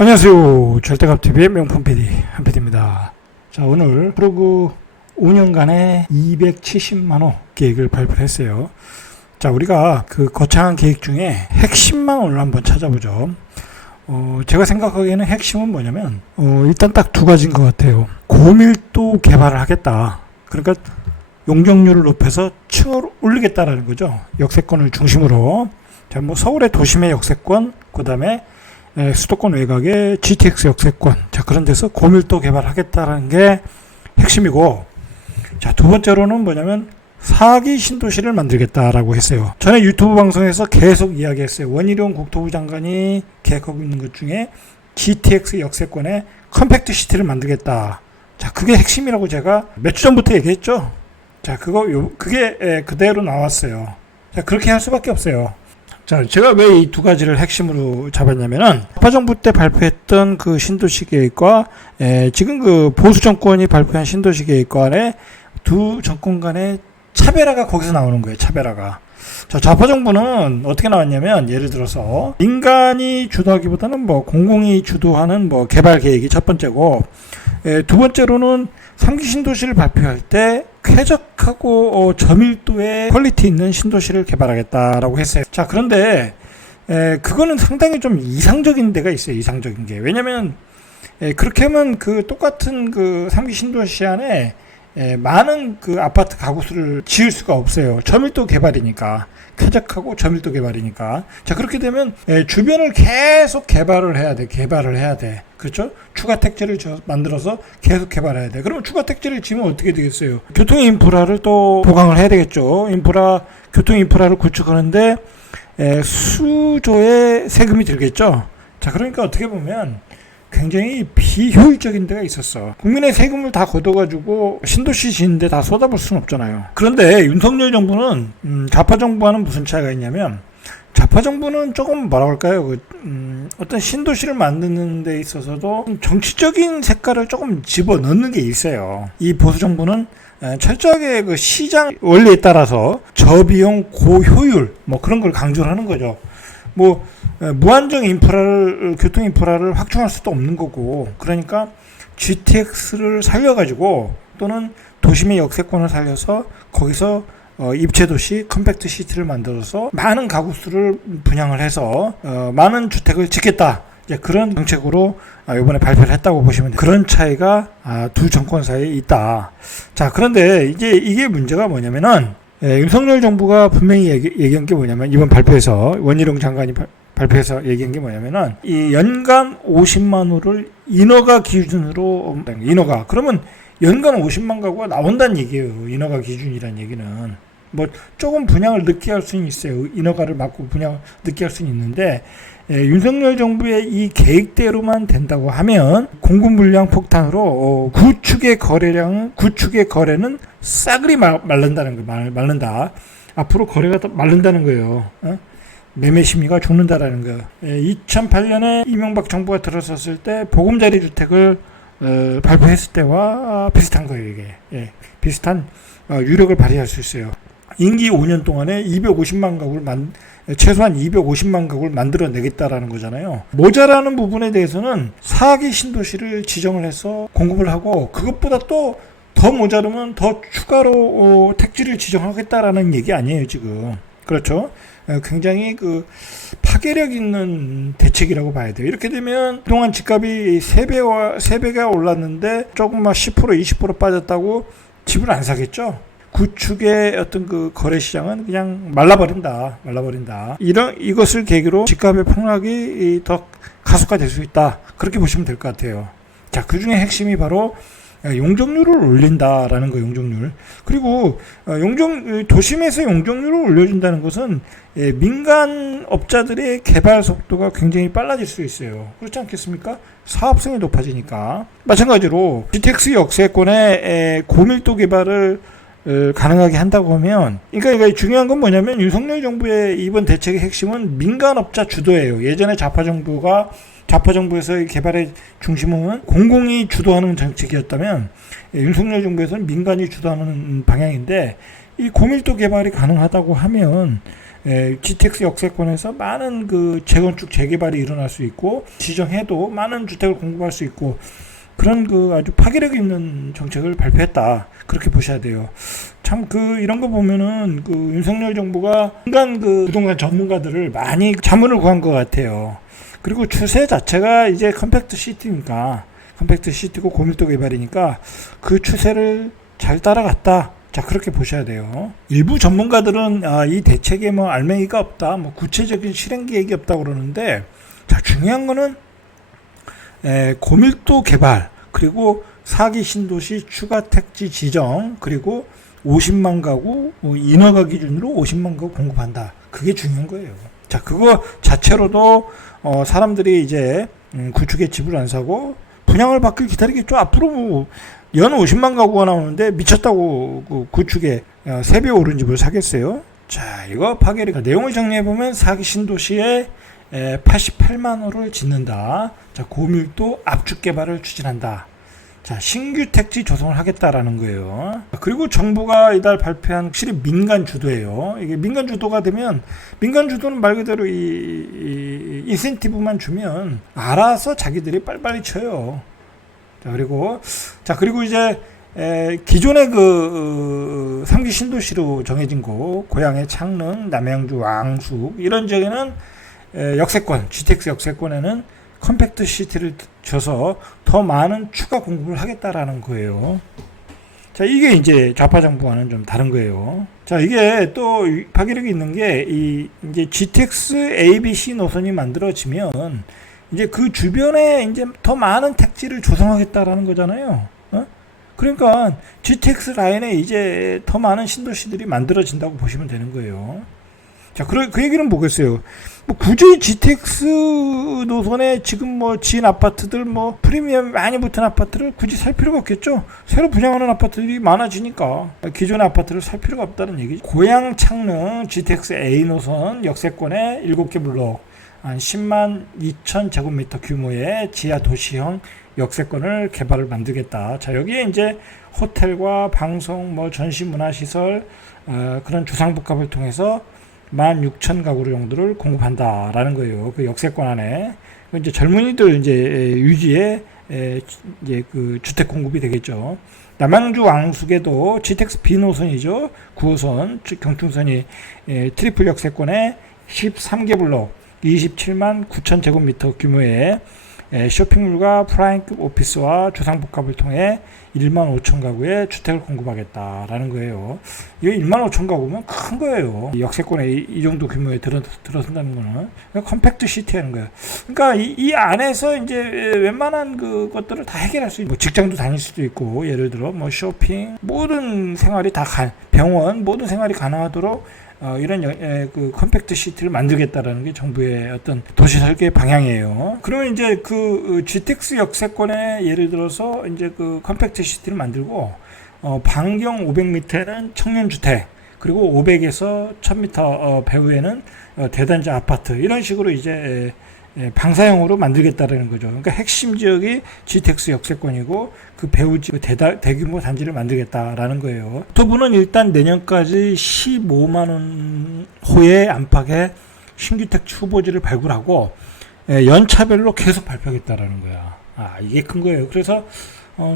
안녕하세요. 절대값TV의 명품 PD 한PD입니다. 자, 오늘 프로그 5년간의 270만호 계획을 발표를 했어요. 자, 우리가 그 거창한 계획 중에 핵심만을 한번 찾아보죠. 제가 생각하기에는 핵심은 뭐냐면 일단 딱 두 가지인 것 같아요. 고밀도 개발을 하겠다. 그러니까 용적률을 높여서 층을 올리겠다라는 거죠. 역세권을 중심으로. 자, 뭐 서울의 도심의 역세권, 그 다음에 수도권 외곽의 GTX 역세권, 자, 그런 데서 고밀도 개발하겠다라는 게 핵심이고, 자, 두 번째로는 뭐냐면 사기 신도시를 만들겠다라고 했어요. 전에 유튜브 방송에서 계속 이야기했어요. 원희룡 국토부 장관이 계획하고 있는 것 중에 GTX 역세권에 컴팩트 시티를 만들겠다. 자, 그게 핵심이라고 제가 몇 주 전부터 얘기했죠. 자, 그게 그대로 나왔어요. 자, 그렇게 할 수밖에 없어요. 자, 제가 왜 이 두 가지를 핵심으로 잡았냐면은 좌파 정부 때 발표했던 그 신도시 계획과 지금 그 보수 정권이 발표한 신도시 계획과의 두 정권 간의 차별화가 거기서 나오는 거예요. 차별화가. 자, 좌파 정부는 어떻게 나왔냐면, 예를 들어서 민간이 주도하기보다는 뭐 공공이 주도하는 뭐 개발 계획이 첫 번째고, 두 번째로는 3기 신도시를 발표할 때 쾌적하고 저밀도의 퀄리티 있는 신도시를 개발하겠다라고 했어요. 자, 그런데 그거는 상당히 좀 이상적인 데가 있어요. 이상적인 게. 왜냐면 그렇게 하면 그 똑같은 그 3기 신도시 안에 많은 그 아파트 가구 수를 지을 수가 없어요. 저밀도 개발이니까. 쾌적하고 저밀도 개발이니까. 자, 그렇게 되면 주변을 계속 개발을 해야 돼. 그렇죠? 추가 택지를 만들어서 계속 개발해야 돼. 그러면 추가 택지를 지으면 어떻게 되겠어요? 교통 인프라를 또 보강을 해야 되겠죠. 교통 인프라를 구축하는데 수조의 세금이 들겠죠. 자, 그러니까 어떻게 보면 굉장히 비효율적인 데가 있었어. 국민의 세금을 다 걷어가지고 신도시 짓는데 다 쏟아볼 수는 없잖아요. 그런데 윤석열 정부는 좌파 정부와는 무슨 차이가 있냐면, 좌파 정부는 조금 뭐라고 할까요? 어떤 신도시를 만드는 데 있어서도 정치적인 색깔을 조금 집어넣는 게 있어요. 이 보수 정부는 철저하게 그 시장 원리에 따라서 저비용 고효율 뭐 그런 걸 강조를 하는 거죠. 뭐 무한정 교통 인프라를 확충할 수도 없는 거고, 그러니까 GTX를 살려가지고 또는 도심의 역세권을 살려서 거기서 입체도시 컴팩트 시티를 만들어서 많은 가구 수를 분양을 해서 많은 주택을 짓겠다. 이제 그런 정책으로 이번에 발표를 했다고 보시면 돼요. 그런 차이가 두 정권 사이에 있다. 자, 그런데 이게 문제가 뭐냐면은 윤석열 정부가 분명히 얘기한 게 뭐냐면, 이번 발표에서 원희룡 장관이 발표해서 얘기한 게 뭐냐면은, 이 연간 50만 호를 인허가 기준으로, 그러면 연간 50만 가구가 나온다는 얘기예요. 인허가 기준이란 얘기는. 뭐 조금 분양을 늦게 할 수는 있어요. 인허가를 막고 분양을 늦게 할 수는 있는데, 윤석열 정부의 이 계획대로만 된다고 하면 공급 물량 폭탄으로 구축의 거래는 싸그리 마른다는 거예요. 마른다. 앞으로 거래가 더 마른다는 거예요. 매매 심리가 죽는다라는 거예요. 2008년에 이명박 정부가 들어섰을 때 보금자리 주택을 발표했을 때와 비슷한 거예요. 이게 비슷한 유력을 발휘할 수 있어요. 임기 5년 동안에 250만 가구를 최소한 250만 가구를 만들어내겠다라는 거잖아요. 모자라는 부분에 대해서는 4기 신도시를 지정을 해서 공급을 하고, 그것보다 또 더 모자르면 더 추가로 택지를 지정하겠다라는 얘기 아니에요, 지금. 그렇죠? 굉장히 그 파괴력 있는 대책이라고 봐야 돼요. 이렇게 되면 그동안 집값이 3배가 올랐는데 조금만 10% 20% 빠졌다고 집을 안 사겠죠? 구축의 어떤 그 거래 시장은 그냥 말라버린다. 이것을 계기로 집값의 폭락이 더 가속화될 수 있다. 그렇게 보시면 될 것 같아요. 자, 그 중에 핵심이 바로 용적률을 올린다라는 거예요. 용적률. 그리고 도심에서 용적률을 올려준다는 것은 민간 업자들의 개발 속도가 굉장히 빨라질 수 있어요. 그렇지 않겠습니까? 사업성이 높아지니까. 마찬가지로 GTX 역세권의 고밀도 개발을 가능하게 한다고 하면, 그러니까 중요한 건 뭐냐면, 윤석열 정부의 이번 대책의 핵심은 민간업자 주도예요. 예전에 좌파 정부에서의 개발의 중심은 공공이 주도하는 정책이었다면, 윤석열 정부에서는 민간이 주도하는 방향인데, 이 고밀도 개발이 가능하다고 하면 GTX 역세권에서 많은 그 재건축 재개발이 일어날 수 있고 지정해도 많은 주택을 공급할 수 있고 그런 그 아주 파괴력 있는 정책을 발표했다 그렇게 보셔야 돼요. 참 그 이런 거 보면은 그 윤석열 정부가 인간 그 부동산 전문가들을 많이 자문을 구한 것 같아요. 그리고 추세 자체가 이제 컴팩트 시티니까 컴팩트 시티고 고밀도 개발이니까 그 추세를 잘 따라갔다. 자 그렇게 보셔야 돼요. 일부 전문가들은 이 대책에 뭐 알맹이가 없다, 뭐 구체적인 실행 계획이 없다 그러는데 자 중요한 거는 고밀도 개발 그리고 4기 신도시 추가 택지 지정 그리고 50만 가구 인허가 기준으로 50만 가구 공급한다. 그게 중요한 거예요. 자 그거 자체로도 사람들이 이제 구축에 집을 안 사고 분양을 받길 기다리겠죠. 앞으로 뭐 연 50만 가구가 나오는데 미쳤다고 그 구축에 3배 오른 집을 사겠어요? 자, 이거 파괴력 내용을 정리해보면 4기 신도시에 88만 호를 짓는다. 자, 고밀도 압축 개발을 추진한다. 자, 신규 택지 조성을 하겠다라는 거예요. 그리고 정부가 이달 발표한 확실히 민간 주도예요. 이게 민간 주도가 되면 민간 주도는 말 그대로 이 인센티브만 주면 알아서 자기들이 빨리빨리 쳐요. 자, 그리고 이제 기존의 그 3기 신도시로 정해진 곳, 고향의 창릉, 남양주, 왕숙 이런 지역에는 역세권, GTX 역세권에는 컴팩트 시티를 줘서 더 많은 추가 공급을 하겠다라는 거예요. 자, 이게 이제 좌파 정부와는 좀 다른 거예요. 자, 이게 또 파괴력이 있는 게 이제 GTX A, B, C 노선이 만들어지면 이제 그 주변에 이제 더 많은 택지를 조성하겠다라는 거잖아요. 그러니까 GTX 라인에 이제 더 많은 신도시들이 만들어진다고 보시면 되는 거예요. 자, 그 얘기는 뭐겠어요? 뭐 굳이 GTX 노선에 지금 뭐 지은 아파트들 뭐 프리미엄 많이 붙은 아파트를 굳이 살 필요가 없겠죠. 새로 분양하는 아파트들이 많아지니까 기존의 아파트를 살 필요가 없다는 얘기죠. 고양 창릉 GTX A 노선 역세권에 7개 블록 한 10만 2천 제곱미터 규모의 지하 도시형 역세권을 개발을 만들겠다. 자, 여기에 이제 호텔과 방송, 뭐 전시 문화시설, 그런 주상복합을 통해서 16,000 가구 정도를 공급한다라는 거예요. 그 역세권 안에. 이제 젊은이들 이제 유지에 이제 그 주택 공급이 되겠죠. 남양주 왕숙에도 GTX B 노선이죠. 9호선, 경충선이 트리플 역세권에 13개 블록, 27만 9천 제곱미터 규모의 쇼핑몰과 프라임급 오피스와 주상복합을 통해 1만 5천 가구의 주택을 공급하겠다라는 거예요. 이거 1만 5천 가구면 큰 거예요. 역세권에 이 정도 규모에 들어선다는 거는 컴팩트 시티라는 거예요. 그러니까 이 안에서 이제 웬만한 것들을 다 해결할 수 있고, 뭐 직장도 다닐 수도 있고, 예를 들어 뭐 쇼핑, 모든 생활이 다 병원 모든 생활이 가능하도록 이런 그 컴팩트 시티를 만들겠다라는 게 정부의 어떤 도시 설계 방향이에요. 그러면 이제 그 GTX 역세권에 예를 들어서 이제 그 컴팩트 시티를 만들고 반경 500m는 청년주택, 그리고 500에서 1000m 배후에는 대단지 아파트, 이런 식으로 이제 방사형으로 만들겠다라는 거죠. 그러니까 핵심 지역이 GTX 역세권이고 그 배후 지역 대규모 단지를 만들겠다라는 거예요. 토부는 일단 내년까지 15만 원 호의 안팎의 신규 택지 후보지를 발굴하고 연차별로 계속 발표하겠다라는 거야. 이게 큰 거예요. 그래서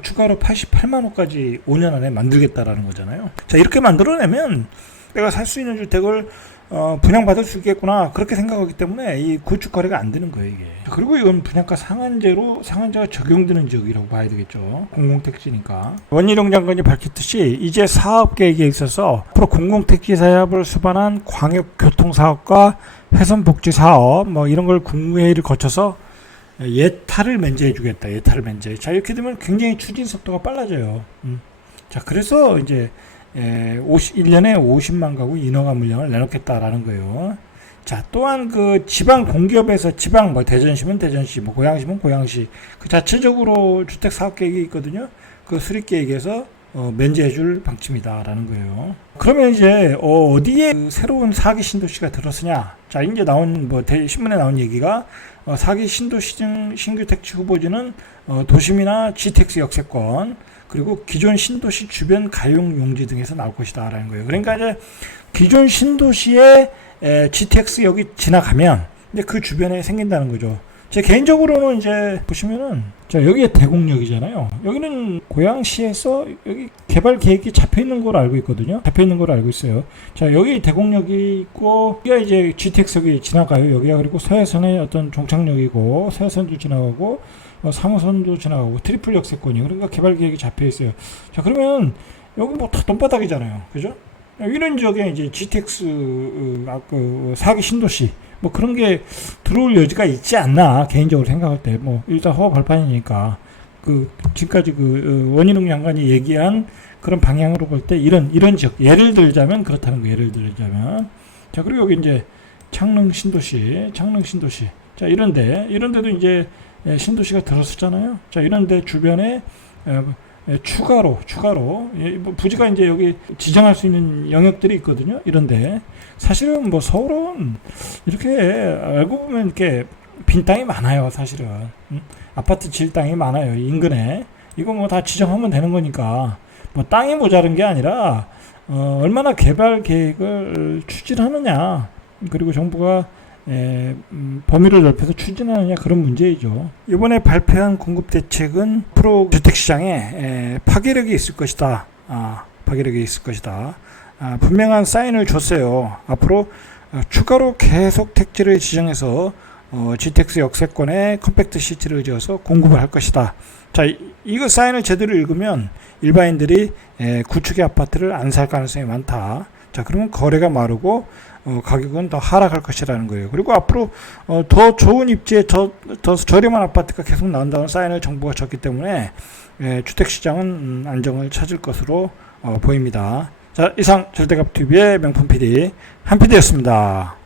추가로 88만 호까지 5년 안에 만들겠다라는 거잖아요. 자, 이렇게 만들어내면 내가 살 수 있는 주택을 분양받을 수 있겠구나, 그렇게 생각하기 때문에 이 구축 거래가 안 되는 거예요, 이게. 그리고 이건 분양가 상한제가 적용되는 지역이라고 봐야 되겠죠. 공공택지니까. 원희룡 장관이 밝혔듯이 이제 사업 계획에 있어서 앞으로 공공택지 사업을 수반한 광역교통사업과 훼손복지사업 뭐 이런 걸 국무회의를 거쳐서 예타를 면제해 주겠다. 예타를 면제. 자, 이렇게 되면 굉장히 추진 속도가 빨라져요. 자, 그래서 이제 1년에 50만 가구 인허가 물량을 내놓겠다라는 거예요. 자, 또한 그 지방 공기업에서 지방 뭐 대전시면 대전시, 고양시면 고양시 그 자체적으로 주택 사업 계획이 있거든요. 그 수립 계획에서 면제해줄 방침이다라는 거예요. 그러면 이제 어디에 그 새로운 4기 신도시가 들어서냐? 자, 이제 나온 신문에 나온 얘기가 4기 신도시 등 신규 택지 후보지는 도심이나 GTX 역세권 그리고 기존 신도시 주변 가용 용지 등에서 나올 것이다라는 거예요. 그러니까 이제 기존 신도시에 GTX역이 지나가면 이제 그 주변에 생긴다는 거죠. 제 개인적으로는 이제 보시면은 자, 여기에 대곡역이잖아요. 여기는 고양시에서 여기 개발 계획이 잡혀 있는 걸로 알고 있거든요. 잡혀 있는 걸로 알고 있어요. 자, 여기 대곡역이 있고 여기가 이제 GTX역이 지나가요. 여기가 그리고 서해선의 어떤 종착역이고 서해선도 지나가고 3호선도 지나가고 트리플 역세권이에요. 그러니까 개발 계획이 잡혀 있어요. 자, 그러면 여기 뭐 다 돈바닥이잖아요. 그죠? 이런 지역에 이제 GTX 4기 신도시 뭐 그런 게 들어올 여지가 있지 않나 개인적으로 생각할 때 뭐 일단 허가 발판이니까 그 지금까지 그 원희룡 장관이 얘기한 그런 방향으로 볼 때 이런 지역 예를 들자면 그렇다는 거 예를 들자면 자 그리고 여기 이제 창릉 신도시 자 이런데도 이제 신도시가 들어섰잖아요. 자 이런데 주변에 추가로 뭐 부지가 이제 여기 지정할 수 있는 영역들이 있거든요. 이런데 사실은 뭐 서울은 이렇게 알고 보면 이렇게 빈 땅이 많아요. 사실은 아파트 질 땅이 많아요. 인근에 이거 뭐 다 지정하면 되는 거니까 뭐 땅이 모자른 게 아니라 얼마나 개발 계획을 추진하느냐 그리고 정부가 범위를 넓혀서 추진하느냐 그런 문제이죠. 이번에 발표한 공급 대책은 앞으로 주택시장에 파괴력이 있을 것이다. 파괴력이 있을 것이다. 분명한 사인을 줬어요. 앞으로 추가로 계속 택지를 지정해서 GTX 역세권에 컴팩트 시티를 지어서 공급을 할 것이다. 자, 이거 사인을 제대로 읽으면 일반인들이 구축의 아파트를 안 살 가능성이 많다. 자, 그러면 거래가 마르고 가격은 더 하락할 것이라는 거예요. 그리고 앞으로 더 좋은 입지에 더 저렴한 아파트가 계속 나온다는 사인을 정부가 줬기 때문에 주택시장은 안정을 찾을 것으로 보입니다. 자, 이상 절대값TV의 명품 PD 한 PD였습니다.